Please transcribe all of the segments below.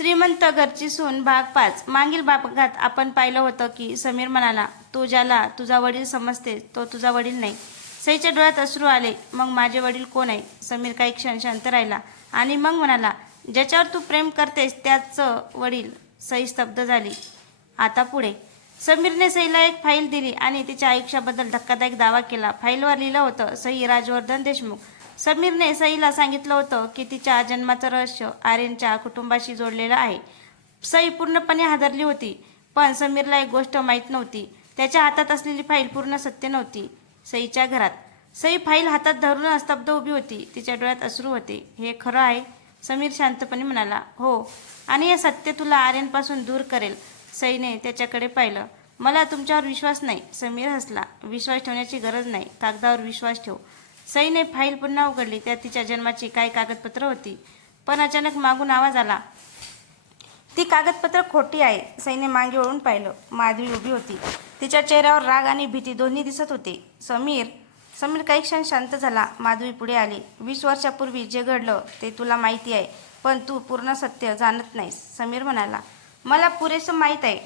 श्रीमंत घरची सून भाग 5. मागील भागात आपण पाहिलं होतं की समीर म्हणाला, तू ज्याला तुझा वडील समजते तो तुझा वडील नाही. सईच्या डोळ्यात अश्रू आले. मग माझे वडील कोण आहे? समीर काही क्षण शांत राहिला आणि मग म्हणाला, ज्याच्यावर तू प्रेम करतेस त्याचं वडील. सई स्तब्ध झाली. आता पुढे. समीरने सईला एक फाईल दिली आणि तिच्या आयुष्याबद्दल धक्कादायक दावा केला. फाईलवर लिहिलं होतं, सई राजवर्धन देशमुख. समीरने सईला सांगितलं होतं की तिच्या जन्माचं रहस्य आर्यनच्या कुटुंबाशी जोडलेलं आहे. सई पूर्णपणे हादरली होती. पण समीरला एक गोष्ट माहीत नव्हती. त्याच्या हातात असलेली फाईल पूर्ण सत्य नव्हती. सईच्या घरात. सई फाईल हातात धरून स्तब्ध उभी होती. तिच्या डोळ्यात अश्रू होते. हे खरं आहे? समीर शांतपणे म्हणाला, हो. आणि हे सत्य तुला आर्यनपासून दूर करेल. सईने त्याच्याकडे पाहिलं. मला तुमच्यावर विश्वास नाही. समीर हसला. विश्वास ठेवण्याची गरज नाही. कागदावर विश्वास ठेव. सईने फाईल पुन्हा उघडली. त्यात तिच्या जन्माची काही कागदपत्र होती. पण अचानक मागून आवाज आला, ती कागदपत्र खोटी आहे. सईने मागे वळून पाहिलं. माधवी उभी होती. तिच्या चेहऱ्यावर राग आणि भीती दोन्ही दिसत होते. समीर काही क्षण शांत झाला. माधवी पुढे आली. 20 वर्षापूर्वी जे घडलं ते तुला माहिती आहे, पण तू पूर्ण सत्य जाणत नाहीस. समीर म्हणाला, मला पुरेसं माहीत आहे.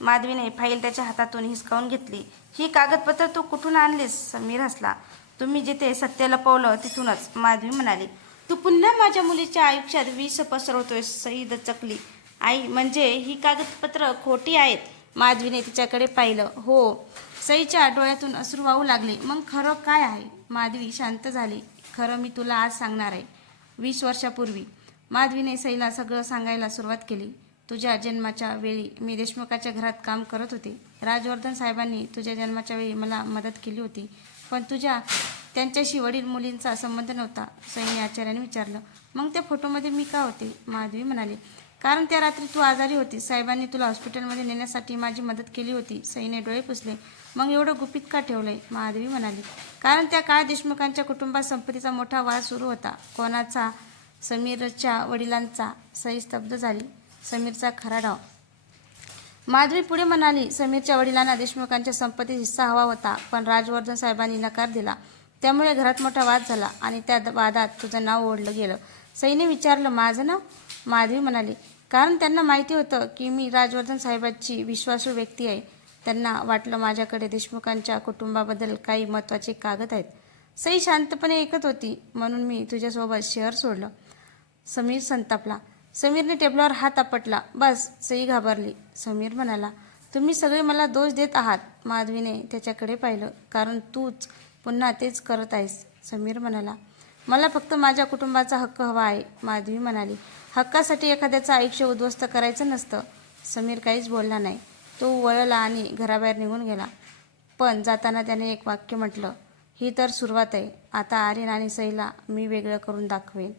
माधवीने फाईल त्याच्या हातातून हिसकावून घेतली. ही कागदपत्र तू कुठून आणलीस? समीर हसला. तुम्ही जिथे सत्य लपवलं तिथूनच. माधवी म्हणाली, तू पुन्हा माझ्या मुलीच्या आयुष्यात विष पसरवतोय. सई दचकली. आई, म्हणजे ही कागदपत्र खोटी आहेत? माधवीने तिच्याकडे पाहिलं. हो. सईच्या डोळ्यातून अश्रू वाहू लागले. मग खरं काय आहे? माधवी शांत झाली. खरं मी तुला आज सांगणार आहे. 20 वर्षापूर्वी. माधवीने सईला सगळं सांगायला सुरुवात केली. तुझ्या जन्माच्या वेळी मी देशमुखाच्या घरात काम करत होते. राजवर्धन साहेबांनी तुझ्या जन्माच्या वेळी मला मदत केली होती. पण त्यांच्याशी वडील मुलींचा संबंध नव्हता. सईने आश्चर्याने विचारलं, मग त्या फोटोमध्ये मी का होते? माधवी म्हणाली, कारण त्या रात्री तू आजारी होती. साहेबांनी तुला हॉस्पिटलमध्ये नेण्यासाठी माझी मदत केली होती. सईने डोळे पुसले. मग एवढं गुपित का ठेवलंय? माधवी म्हणाली, कारण त्या काळ देशमुखांच्या कुटुंबात संपत्तीचा मोठा वाद सुरू होता. कोणाचा? समीरच्या वडिलांचा. सई स्तब्ध झाली. समीरचा खरा डाव. माधवी पुढे म्हणाली, समीरच्या वडिलांना देशमुखांच्या संपत्तीत हिस्सा हवा होता, पण राजवर्धन साहेबांनी नकार दिला. त्यामुळे घरात मोठा वाद झाला आणि त्या वादात तुझं नाव ओढलं गेलं. सईने विचारलं, माझं नाव? माधवी म्हणाली, कारण त्यांना माहिती होतं की मी राजवर्धन साहेबांची विश्वासू व्यक्ती आहे. त्यांना वाटलं माझ्याकडे देशमुखांच्या कुटुंबाबद्दल काही महत्त्वाचे कागद आहेत. सई शांतपणे ऐकत होती. म्हणून मी तुझ्यासोबत शहर सोडलं. समीर संतापला. समीरने टेबलावर हात आपटला. बस. सई घाबरली. समीर म्हणाला, तुम्ही सगळे मला दोष देत आहात. माधवीने त्याच्याकडे पाहिलं. कारण तूच पुन्हा तेच करत आहेस. समीर म्हणाला, मला फक्त माझ्या कुटुंबाचा हक्क हवा आहे. माधवी म्हणाली, हक्कासाठी एखाद्याचं आयुष्य उद्ध्वस्त करायचं नसतं. समीर काहीच बोलला नाही. तो वळला आणि घराबाहेर निघून गेला. पण जाताना त्याने एक वाक्य म्हटलं, ही तर सुरुवात आहे. आता आर्यन आणि सईला मी वेगळं करून दाखवेन.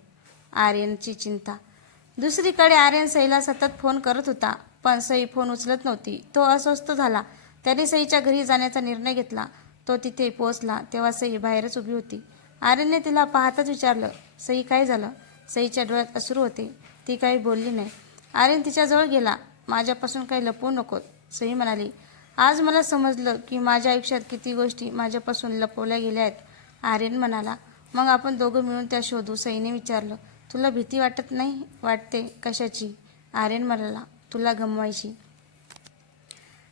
आर्यनची चिंता. दुसरीकडे आर्यन सईला सतत फोन करत होता, पण सई फोन उचलत नव्हती. तो अस्वस्थ झाला. त्याने सईच्या घरी जाण्याचा निर्णय घेतला. तो तिथे पोहोचला तेव्हा सई बाहेरच उभी होती. आर्यनने तिला पाहताच विचारलं, सई, काय झालं? सईच्या डोळ्यात अश्रू होते. ती काही बोलली नाही. आर्यन तिच्याजवळ गेला. माझ्यापासून काही लपवू नकोत. सई म्हणाली, आज मला समजलं की माझ्या आयुष्यात किती गोष्टी माझ्यापासून लपवल्या गेल्या आहेत. आर्यन म्हणाला, मग आपण दोघं मिळून त्या शोधू. सईने विचारलं, तुला भीती वाटत नाही? वाटते. कशाची? आर्यन म्हणाला, तुला गमवायची.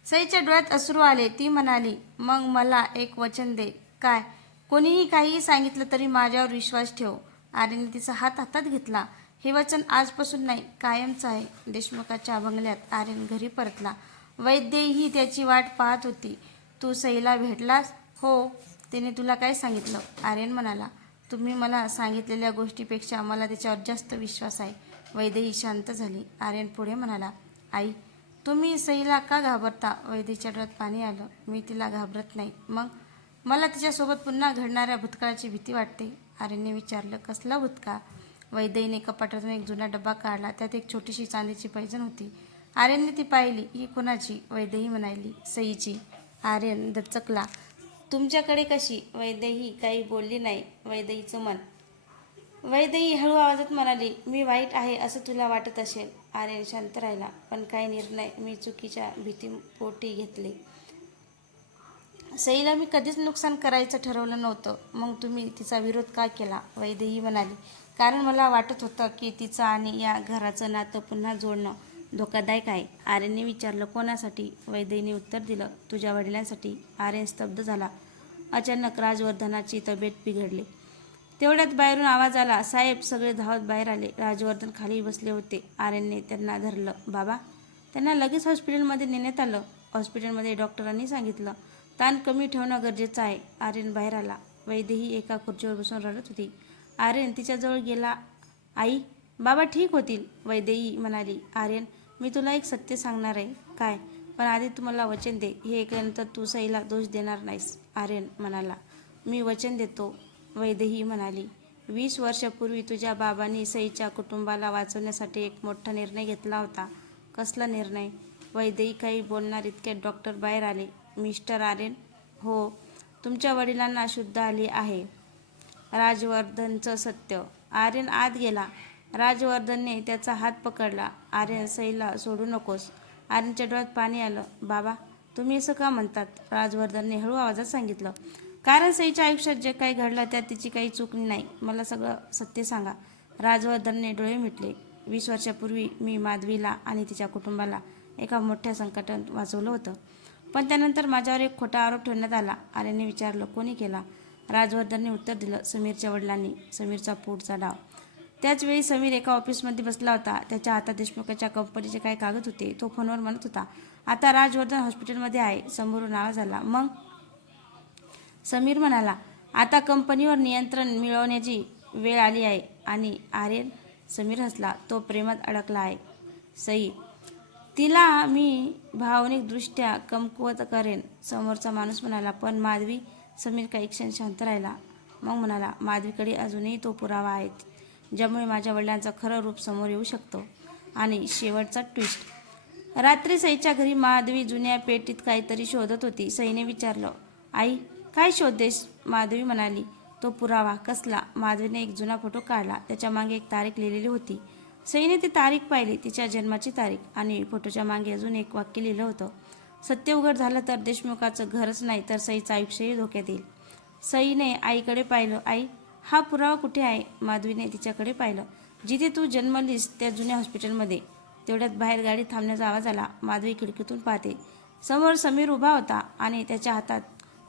सईच्या डोळ्यात अश्रू आले. ती म्हणाली, मग मला एक वचन दे. काय? कोणीही काहीही सांगितलं तरी माझ्यावर विश्वास ठेव. आर्यनने तिचा हात हातात घेतला. हे वचन आजपासून नाही, कायमचं आहे. देशमुखाच्या बंगल्यात आर्यन घरी परतला. वैद्यही त्याची वाट पाहत होती. तू सईला भेटलास? हो. तिने तुला काय सांगितलं? आर्यन म्हणाला, तुम्ही मला सांगितलेल्या गोष्टीपेक्षा मला त्याच्यावर जास्त विश्वास आहे. वैद्यही शांत झाली. आर्यन पुढे म्हणाला, आई, तुम्ही सईला का घाबरता? वैद्यच्या डोळ्यात पाणी आलं. मी तिला घाबरत नाही. मग? मला तिच्यासोबत पुन्हा घडणाऱ्या भूतकाळाची भीती वाटते. आर्यनने विचारलं, कसला भूतकाळ? वैद्यने कपाटातून एक जुना डब्बा काढला. त्यात एक छोटीशी चांदीची पैंजण होती. आर्यनने ती पाहिली. ही कोणाची? वैद्यही म्हणाली, सईची. आर्यन दचकला. तुमच्याकडे कशी? वैद्यही काही बोलली नाही. वैद्यही हळू आवाजात म्हणाली, मी वाईट आहे असं तुला वाटत असेल. आर्यन शांत राहिला. पण काही निर्णय मी चुकीच्या भीतीपोटी घेतले. सईला मी कधीच नुकसान करायचं ठरवलं नव्हतं. मग तुम्ही तिचा विरोध का केला? वैद्यही म्हणाली, कारण मला वाटत होतं की तिचं आणि या घराचं नातं पुन्हा जोडणं धोकादायक आहे. आर्यनने विचारलं, कोणासाठी? वैदेहीने उत्तर दिलं, तुझ्या वडिलांसाठी. आर्यन स्तब्ध झाला. अचानक राजवर्धनाची तब्येत बिघडली. तेवढ्यात बाहेरून आवाज आला, साहेब. सगळे धावत बाहेर आले. राजवर्धन खाली बसले होते. आर्यनने त्यांना धरलं. बाबा. त्यांना लगेच हॉस्पिटलमध्ये नेण्यात आलं. हॉस्पिटलमध्ये डॉक्टरांनी सांगितलं, ताण कमी ठेवणं गरजेचं आहे. आर्यन बाहेर आला. वैदेही एका खुर्चीवर बसून रडत होती. आर्यन तिच्याजवळ गेला. आई, बाबा ठीक होतील. वैदेही म्हणाली. आर्यन, मी तुला एक सत्य सांगणार आहे. काय? पण आधी तू मला वचन दे. हे ऐकल्यानंतर तू सईला दोष देणार नाहीस. आर्यन म्हणाला. मी वचन देतो. वैदेही म्हणाली. 20 वर्षापूर्वी तुझ्या बाबांनी सईच्या कुटुंबाला वाचवण्यासाठी एक मोठा निर्णय घेतला होता. कसला निर्णय? वैदेही काही बोलणार इतक्यात डॉक्टर बाहेर आले. मिस्टर आर्यन? हो. तुमच्या वडिलांना शुद्ध आली आहे. राजवर्धनचं सत्य. आर्यन आत गेला. राजवर्धनने त्याचा हात पकडला. आर्यन, सईला सोडू नकोस. आर्यनच्या डोळ्यात पाणी आलं. बाबा, तुम्ही असं का म्हणतात? राजवर्धनने हळू आवाजात सांगितलं. कारण सईच्या आयुष्यात जे काही घडलं त्यात तिची काही चूक नाही. मला सगळं सत्य सांगा. राजवर्धनने डोळे मिटले. 20 वर्षापूर्वी मी माधवीला आणि तिच्या कुटुंबाला एका मोठ्या संकटात वाचवलं होतं. पण त्यानंतर माझ्यावर एक खोटा आरोप ठेवण्यात आला. आर्यनने विचारलं, कोणी केला? राजवर्धनने उत्तर दिलं, समीरच्या वडिलांनी. समीरचा पुढचा डाव. त्याच वेळी समीर एका ऑफिसमध्ये बसला होता. त्याच्या हातात देशमुखाच्या कंपनीचे काही कागद होते. तो फोनवर म्हणत होता, आता राजवर्धन हॉस्पिटलमध्ये आहे. समोरून आवाज आला, मग? समीर म्हणाला, आता कंपनीवर नियंत्रण मिळवण्याची वेळ आली आहे. आणि आर्यन? समीर हसला. तो प्रेमात अडकला आहे. सई, तिला मी भावनिकदृष्ट्या कमकुवत करेन. समोरचा माणूस म्हणाला, पण माधवी? समीर काही क्षण शांत राहिला. मग म्हणाला, माधवीकडे अजूनही तो पुरावा आहे ज्यामुळे माझ्या वडिलांचं खरं रूप समोर येऊ शकतो. आणि शेवटचा ट्विस्ट. रात्री सईच्या घरी माधवी जुन्या पेटीत काहीतरी शोधत होती. सईने विचारलं, आई, काय शोधतेस? माधवी म्हणाली, तो पुरावा. कसला? माधवीने एक जुना फोटो काढला. त्याच्या मागे एक तारीख लिहिलेली होती. सईने ती तारीख पाहिली, तिच्या जन्माची तारीख. आणि फोटोच्या मागे अजून एक वाक्य लिहिलं होतं, सत्य उघड झालं तर देशमुखाचं घरच नाही तर सईचं आयुष्यही धोक्यात येईल. सईने आईकडे पाहिलं. आई, हा पुरावा कुठे आहे? माधवीने तिच्याकडे पाहिलं. जिथे तू जन्मलीस त्या जुन्या हॉस्पिटलमध्ये. तेवढ्यात बाहेर गाडी थांबण्याचा आवाज आला. माधवी खिडकीतून पाहते. समोर समीर उभा होता आणि त्याच्या हातात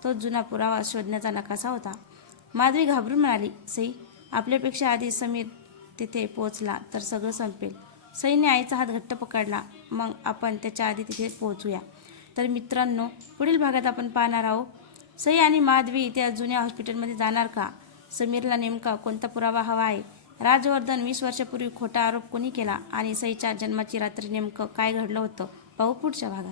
तो जुना पुरावा शोधण्याचा नकाशा होता. माधवी घाबरून म्हणाली, सई, आपल्यापेक्षा आधी समीर तिथे पोहोचला तर सगळं संपेल. सईने आईचा हात घट्ट पकडला. मग आपण त्याच्या आधी तिथे पोहोचूया. तर मित्रांनो, पुढील भागात आपण पाहणार आहोत, सई आणि माधवी त्या जुन्या हॉस्पिटलमध्ये जाणार का? समीरला नेमका कोणता पुरावा हवा आहे? राजवर्धन 20 वर्षापूर्वी खोटा आरोप कोणी केला? आणि सईच्या जन्माची रात्री नेमकं काय घडलं होतं? पाहू पुढच्या भागात.